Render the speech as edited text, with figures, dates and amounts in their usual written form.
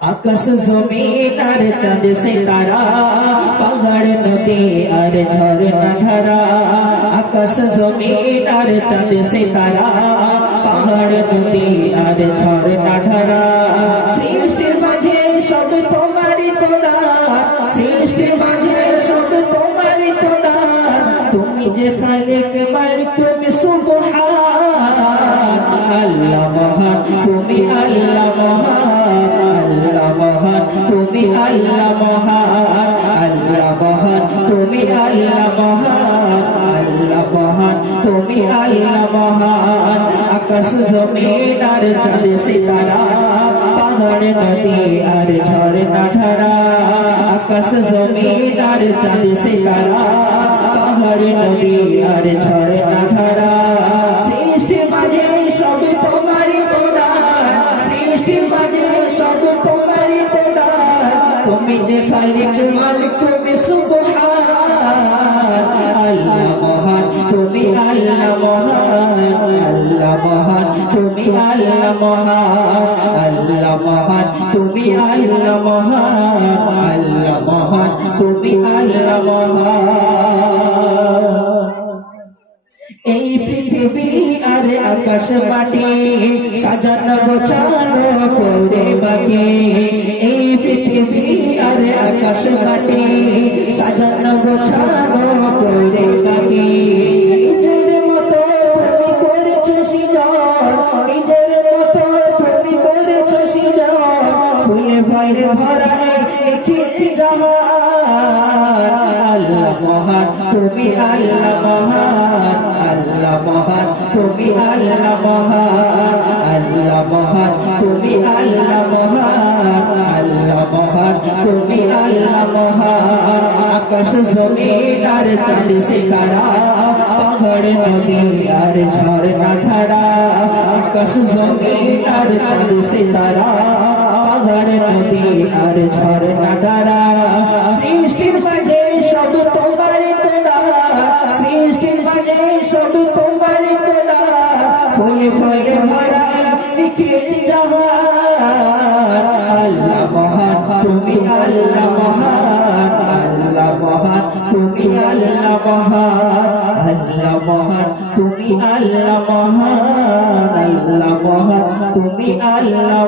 आकाश जमीन और चांद सितारा, पहाड़ नदी और झरना धारा। आकाश जमीन और चांद सितारा, पहाड़ नदी और झरना धारा। सृष्टि माझे सब तुम्हारी तोदा, सृष्टि माझे सब तुम्हारी तोदा। तुमी जे खालिक मालिक तुमी सुबहान। अल्लाह महान तुमी अल्लाह महान, अल्लाह महान तुमी अल्लाह महान, अल्लाह महान तुमी अल्लाह महान, अल्लाह महान तुमी अल्लाह महान। आकाश जमीन और चांद सितारा, पहाड़ नदी और झरना धारा। आकाश जमीन और चांद सितारा, पहाड़ नदी और झरना धारा। सृष्टि माझे सब तुम्हारी तोदा, सृष्टि माझे सब तुम्हारी तोदा। तुमी जे खालिक मालिक तुमी सुबहान। अल्लाह महान तुमी अल्लाह महान, अल्लाह महान तुमी अल्लाह महान, अल्लाह महान तुमी अल्लाह महान, अल्लाह महान तुमी अल्लाह महान। এই পৃথিবী আর আকাশ মাটি সাজানো গোছানো করে বাকি। এই পৃথিবী আর আকাশ মাটি সাজানো গোছানো করে বাকি। নিজের মতো তুমি করেছো সৃজন, নিজের মতো তুমি করেছো সৃজন। ফুলে ফলে ভরা এই জাহান। আল্লাহ মহান তুমি আল্লাহ মহান, আল্লাহ মহান তুমি আল্লাহ মহান, আল্লাহ মহান তুমি আল্লাহ মহান, আল্লাহ মহান তুমি আল্লাহ মহান। আকাশ জমিন আর চাঁদ সিতারা, পাহাড় নদী আর ঝরনা ধারা। আকাশ জমিন আর চাঁদ সিতারা, পাহাড় নদী আর ঝরনা ধারা। সৃষ্টির মাঝে সব তোমারই তোদা, সৃষ্টির মাঝে সব তোমারই তোদা। ফুলে ফলে ভরা নিখিল জাহান। আল্লাহ মহান তুমি আল্লাহ মহান, আল্লাহ মহান তুমি আল্লাহ মহান, আল্লাহ মহান তুমি আল্লাহ মহান, আল্লাহ মহান তুমি আল্লাহ